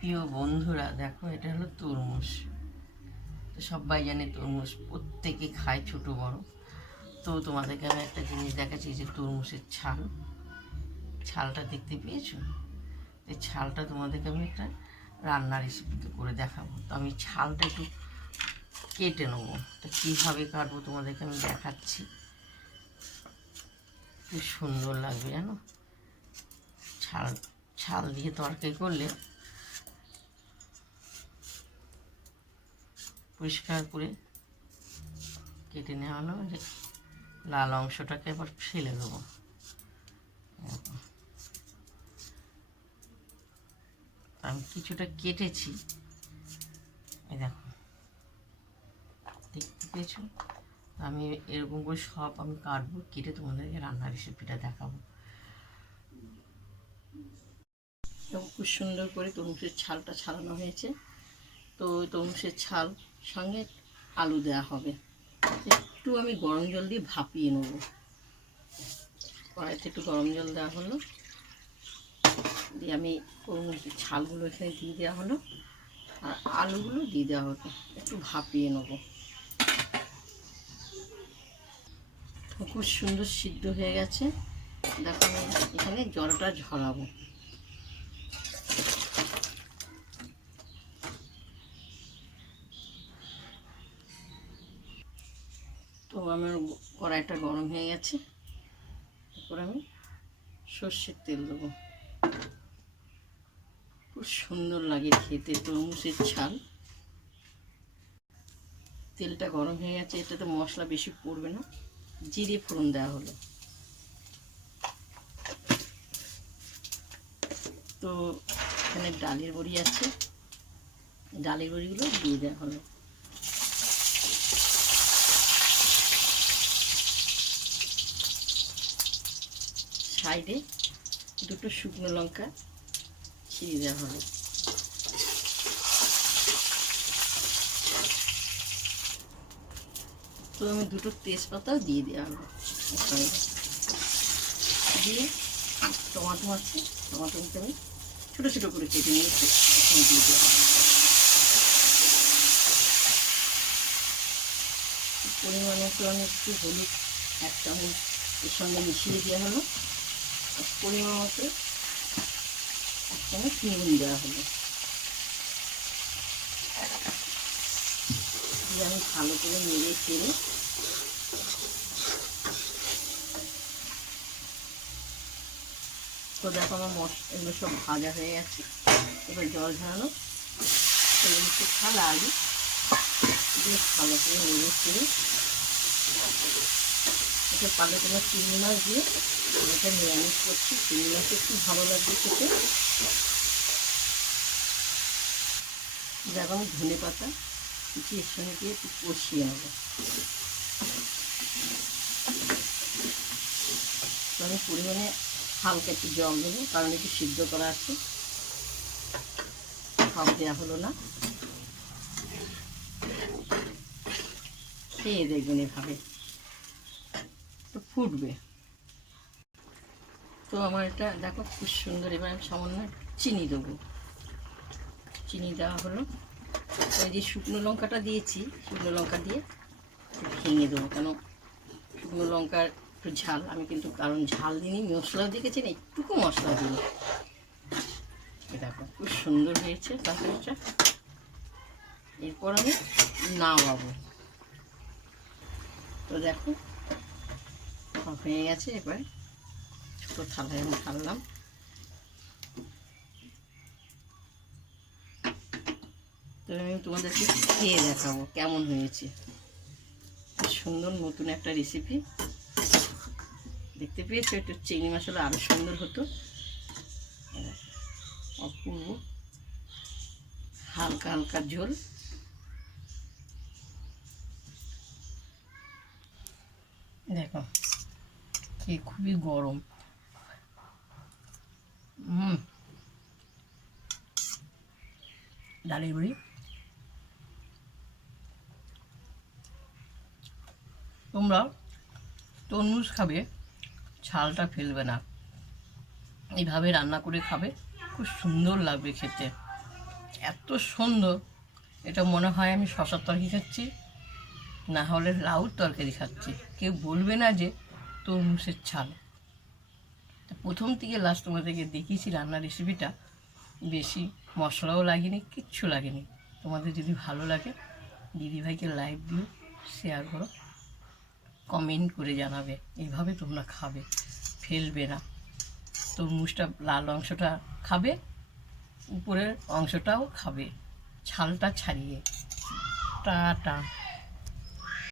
প্রিয় বন্ধুরা, দেখো এটা হলো তরমুজ। তো সবাই জানে তরমুজ প্রত্যেকে খায়, ছোট বড়। তো তোমাদেরকে আমি একটা জিনিস দেখাচ্ছি, যে তরমুজের ছালটা দেখতে পেয়েছো? এই ছালটা তোমাদেরকে আমি একটা রান্নার রেসিপিতে করে দেখাবো। তো আমি ছালটা একটু কেটে নেবো। তো কীভাবে কাটবো তোমাদেরকে আমি দেখাচ্ছি। খুব সুন্দর লাগবে জানো, ছাল দিয়ে তরকারি করলে। পরিষ্কার করে কেটে নেওয়া হলো, যে লাল অংশটাকে আবার ফেলে দেবো। আমি কিছুটা কেটেছি, এই দেখো, দেখতে পেয়েছো? আমি এরকম করে সব আমি কাটবো, কেটে তোমাদেরকে রান্নার রেসিপিটা দেখাবো। খুব সুন্দর করে তরমুজের ছালটা ছাড়ানো হয়েছে। তো তরমুজের ছাল সঙ্গে আলু দেওয়া হবে। একটু আমি গরম জল দিয়ে ভাপিয়ে নেব। কড়াইতে একটু গরম জল দেওয়া হলো, দিয়ে আমি তরমুজের ছালগুলো এখানে দিয়ে দেওয়া হলো, আর আলুগুলো দিয়ে দেওয়া হলো, একটু ভাপিয়ে নেব। খুব সুন্দর সিদ্ধ হয়ে গেছে। দেখো আমি এখানে জলটা ঝরাবো। তো আমার কড়াইটা গরম হয়ে গেছে, এরপর আমি সর্ষের তেল দেবো। খুব সুন্দর লাগে খেতে তরমুজের ছাল। তেলটা গরম হয়ে গেছে, এটাতে মশলা বেশি পড়বে না। জিরে ফোড়ন দেওয়া হলো। তো এখানে ডালের বড়ি আছে, ডালের বড়িগুলো দিয়ে দেওয়া হলো। সাইডে দুটো শুকনো লঙ্কা ছিঁড়ে দেওয়া হলো। তো আমি দুটো তেজপাতা দিয়ে দেওয়া হলো। দিয়ে টমাটো আছে, টমাটোকে আমি ছোটো ছোটো করে কেটে নিয়েছি, এখানে দিয়ে দেওয়া হলো। পরিমাণ মতো আমি একটু হলুদ 1 চামচ এর সঙ্গে মিশিয়ে দেওয়া হলো। পরিমাণ মতো 1 চামচ নুন দেওয়া হলো। দিয়ে আমি ভালো করে নেড়ে চেড়ে তো দেখো আমার এগুলো সব ভাজা হয়ে গেছে। এবার জল ঝরানো একটু খালা আলু দিয়ে ভালো করে নেড়ে চেড়ে, এটা পালে তোমার চিংড়ি মাছ দিয়ে এটা নিরামিষ করছি। চিংড়ি মাছ একটু ভালো লাগবে খেতে। দেখো আমি ধনে পাতা কিছু এর সঙ্গে দিয়ে একটু কষিয়ে নেব। তো আমি পরিমাণে হালকা একটু জল দেবো, কারণ একটু সিদ্ধ করা আছে, সব দেওয়া হলো না। খেয়ে দেখবেন এভাবে, তো ফুটবে। তো আমার এটা দেখো খুব সুন্দর। এবার আমি সামান্য চিনি দেবো। চিনি দেওয়া হলো। ওই যে শুকনো লঙ্কাটা দিয়েছি, শুকনো লঙ্কা দিয়ে ভেঙে দেবো, কেন শুকনো লঙ্কার একটু ঝাল, আমি কিন্তু কারণ ঝাল দিইনি, মশলাও দেখেছি না, একটুকু মশলা দিই। দেখো খুব সুন্দর হয়েছে তরকারিটা। এরপর আমি নামাবো। তো দেখো হয়ে গেছে। এবার ছোটো থালায় আমি ঢাললাম। তো আমি তোমাদেরকে খেয়ে দেখাবো কেমন হয়েছে। সুন্দর নতুন একটা রেসিপি দেখতে পেয়েছো। একটু চিংড়ি মাছ হলে আরও সুন্দর হতো। অপূর্ব হালকা হালকা ঝোল। দেখো খেয়ে খুবই গরম। ডালের বড়ি। তোমরা তরমুজ খাবে, ছালটা ফেলবে না, এইভাবে রান্না করে খাবে, খুব সুন্দর লাগবে খেতে। এত সুন্দর, এটা মনে হয় আমি শশার তরকারি খাচ্ছি, না হলে লাউর তরকারি খাচ্ছি। কেউ বলবে না যে তরমুজের ছাল। প্রথম থেকে লাস্ট তোমাদেরকে দেখিয়েছি রান্নার রেসিপিটা, বেশি মশলাও লাগেনি, কিচ্ছু লাগেনি। তোমাদের যদি ভালো লাগে দিদিভাইকে লাইক দিও, শেয়ার করো, কমেন্ট করে জানাবে। এইভাবে তোমরা খাবে, ফেলবে না। তরমুজটা লাল অংশটা খাবে, উপরের অংশটাও খাবে, ছালটা ছাড়িয়ে। টাটা।